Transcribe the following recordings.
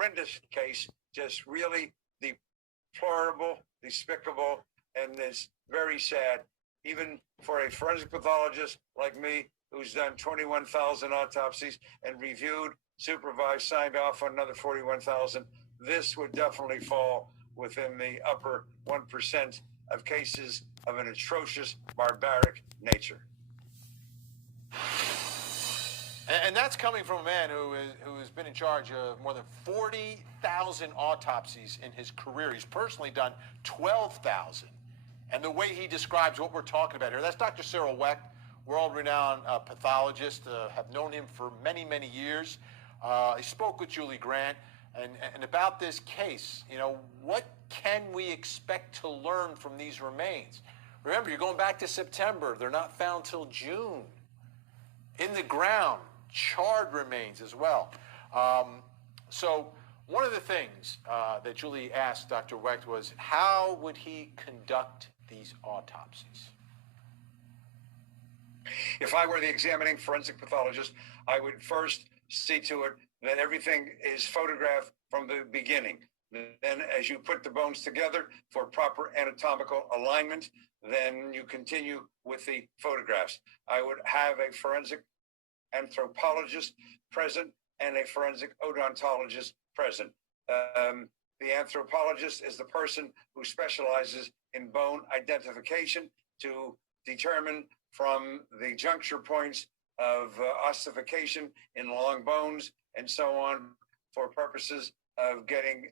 horrendous case, just really deplorable, despicable, and it's very sad, even for a forensic pathologist like me, who's done 21,000 autopsies and reviewed, supervised, signed off on another 41,000. This would definitely fall within the upper 1% of cases of an atrocious, barbaric nature. And that's coming from a man who has been in charge of more than 40,000 autopsies in his career. He's personally done 12,000. And the way he describes what we're talking about here, that's Dr. Cyril Wecht, world-renowned pathologist, have known him for many, many years. He spoke with Julie Grant and about this case. You know, what can we expect to learn from these remains? Remember, you're going back to September. They're not found till June. In the ground, charred remains as well. So one of the things that Julie asked Dr. Wecht was, how would he conduct these autopsies? If I were the examining forensic pathologist, I would first see to it that everything is photographed from the beginning. Then as you put the bones together for proper anatomical alignment, then you continue with the photographs. I would have a forensic anthropologist present and a forensic odontologist present. The anthropologist is the person who specializes in bone identification to determine from the juncture points of ossification in long bones and so on for purposes of getting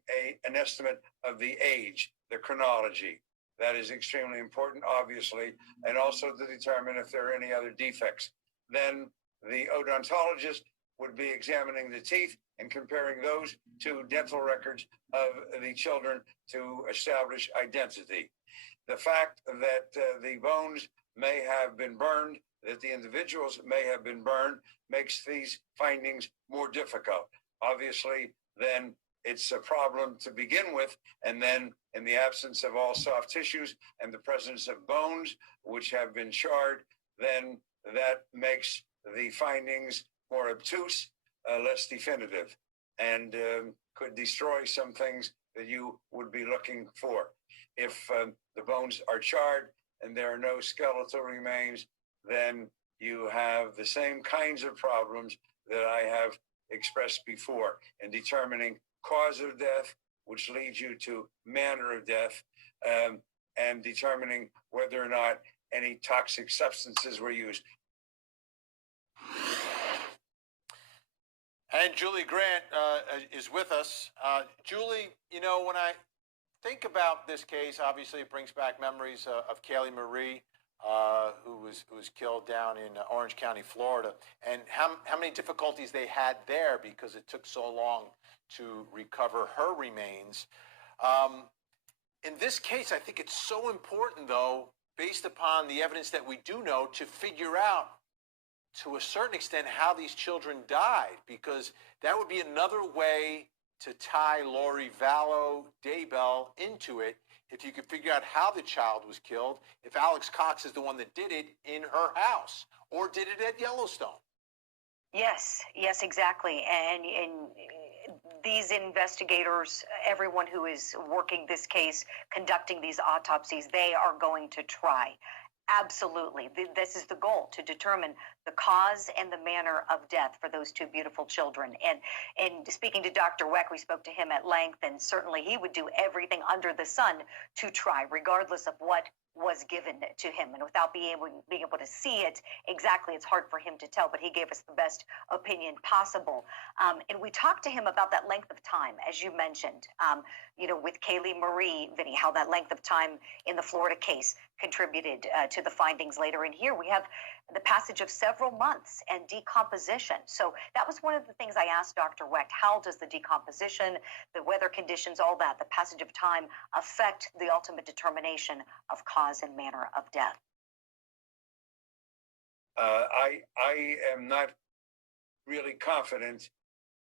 an estimate of the age, the chronology. That is extremely important, obviously, and also to determine if there are any other defects. Then the odontologist would be examining the teeth and comparing those to dental records of the children to establish identity. The fact that the bones may have been burned, that the individuals may have been burned, makes these findings more difficult. Obviously, then it's a problem to begin with, and then in the absence of all soft tissues and the presence of bones which have been charred, then that makes the findings more obtuse, less definitive, and could destroy some things that you would be looking for. If the bones are charred and there are no skeletal remains, then you have the same kinds of problems that I have expressed before in determining cause of death, which leads you to manner of death, and determining whether or not any toxic substances were used. And Julie Grant is with us. Julie, you know, when I think about this case, obviously it brings back memories of Kaylee Marie, who was killed down in Orange County, Florida, and how many difficulties they had there because it took so long to recover her remains. In this case, I think it's so important, though, based upon the evidence that we do know, to figure out to a certain extent how these children died, because that would be another way to tie Lori Vallow Daybell into it, if you could figure out how the child was killed, if Alex Cox is the one that did it in her house or did it at Yellowstone. Yes, exactly. And these investigators, everyone who is working this case, conducting these autopsies, they are going to try. Absolutely. This is the goal, to determine the cause and the manner of death for those two beautiful children. And speaking to Dr. Wecht, we spoke to him at length, and certainly he would do everything under the sun to try, regardless of what was given to him. And without being able to see it exactly, it's hard for him to tell, but he gave us the best opinion possible. And we talked to him about that length of time, as you mentioned, with Kaylee Marie, Vinny, how that length of time in the Florida case contributed to the findings later. And here we have the passage of several months and decomposition. So that was one of the things I asked Dr. Wecht. How does the decomposition, the weather conditions, all that, the passage of time affect the ultimate determination of cause and manner of death? I am not really confident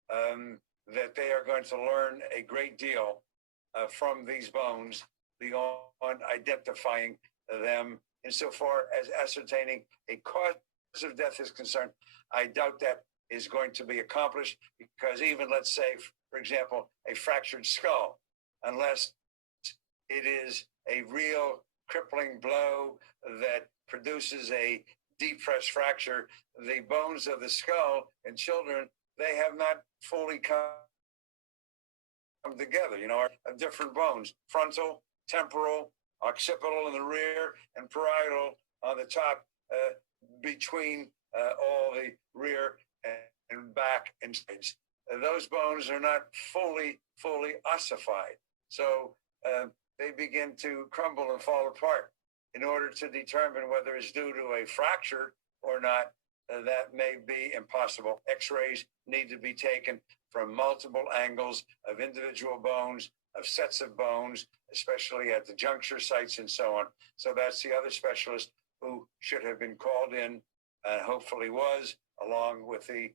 that they are going to learn a great deal from these bones beyond identifying them insofar as ascertaining a cause of death is concerned. I doubt that is going to be accomplished, because even, let's say, for example, a fractured skull, unless it is a real crippling blow that produces a deep pressed fracture. The bones of the skull in children, they have not fully come together, are different bones: frontal, temporal, occipital in the rear, and parietal on the top, between all the rear and back and sides. Those bones are not fully ossified. So they begin to crumble and fall apart. In order to determine whether it's due to a fracture or not, that may be impossible. X-rays need to be taken from multiple angles of individual bones, of sets of bones, especially at the juncture sites and so on. So that's the other specialist who should have been called in, hopefully was, along with the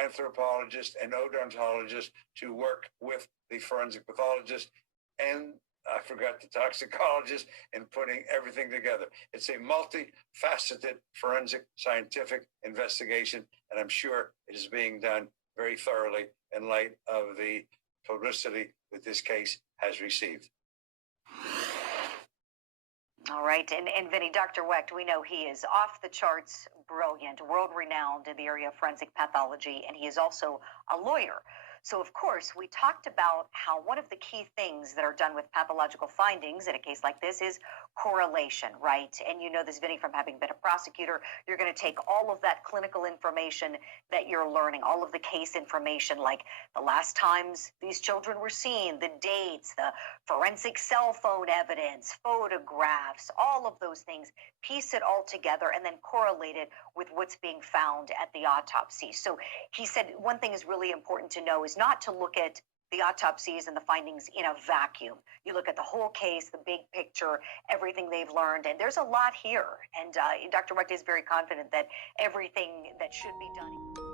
anthropologist and odontologist, to work with the forensic pathologist, and I forgot the toxicologist, in putting everything together. It's a multifaceted forensic scientific investigation, and I'm sure it is being done very thoroughly in light of the publicity that this case has received. All right. And Vinny, Dr. Wecht, we know he is off the charts brilliant, world-renowned in the area of forensic pathology, and he is also a lawyer. So, of course, we talked about how one of the key things that are done with pathological findings in a case like this is correlation, right? And you know this, Vinny, from having been a prosecutor. You're going to take all of that clinical information that you're learning, all of the case information, like the last times these children were seen, the dates, the forensic cell phone evidence, photographs, all of those things, piece it all together and then correlate it with what's being found at the autopsy. So he said one thing is really important to know is not to look at the autopsies and the findings in a vacuum. You look at the whole case, the big picture, everything they've learned, and there's a lot here. And Dr. Wecht is very confident that everything that should be done